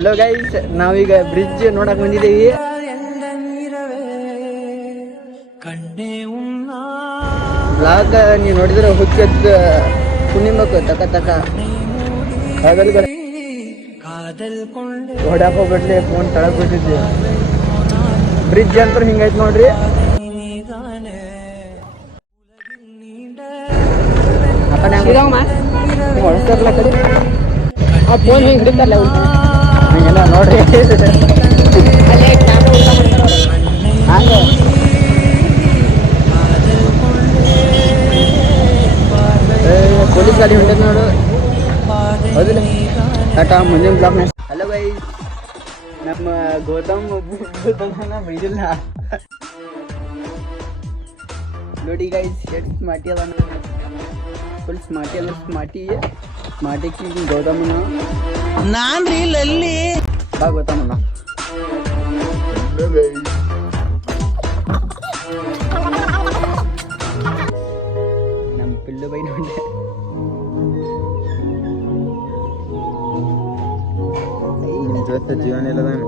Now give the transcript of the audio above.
Hello guys, ನಾವೀಗ bridge ನೋಡಕ್ ಬಂದಿದ್ದೀವಿ. ಬ್ಲಾಗ್ ನೀವು ನೋಡಿದ್ರೆ ಹುಚ್ಚದ್ ಕುಣಿಮಕ್ ತಕ ತಕ ಹೊಡ್ಯಾಕ್ ಹೋಗ್ಬಿಟ್ಲಿ, ಫೋನ್ ತಳಗ್ ಬಿಟ್ಟಿದ್ವಿ. ಬ್ರಿಡ್ಜ್ ಅಂತ ಹಿಂಗೈತ್ ನೋಡ್ರಿ. ಹೊಳಸ್ತಾರಲ್ಲ ಕಡೆ ಆ ಫೋನ್ ಹಿಂಗೆ ಹಿಡಿತಾರಲ್ಲ ಹಿಂಗೆಲ್ಲ ನೋಡ್ರಿ. ಹಂಗೆ ಪೊಲೀಸ್ ಗಾಡಿ ಹೊಂಟದ ನೋಡು. ಹೌದಿಲ್ಲ ಟಾಟಾ ಮುಂದಿನ ಬ್ಲಾಕ್ನ. ಹಲೋ ಗೈಸ್, ನಮ್ಮ ಗೌತಮ್ ಬೈದಿಲ್ಲ ನೋಡಿ ಗೈಸ್, ಎಷ್ಟು ಸ್ಮಾರ್ಟಿ ಅದ, ಫುಲ್ ಸ್ಮಾರ್ಟಿ ಅಲ್ಲ ಸ್ಮಾರ್ಟಿಕ್ಕಿ ಗೌತಮನ ನಾನ್ರಿ ಲಲ್ಲಿ ಬಾ ಗೌತಮನ. ನಮ್ಮ ಪಿಲ್ಲು ಬೈ ನೋಡ್ದೆ ಜೀವನ ಇಲ್ಲದಾನು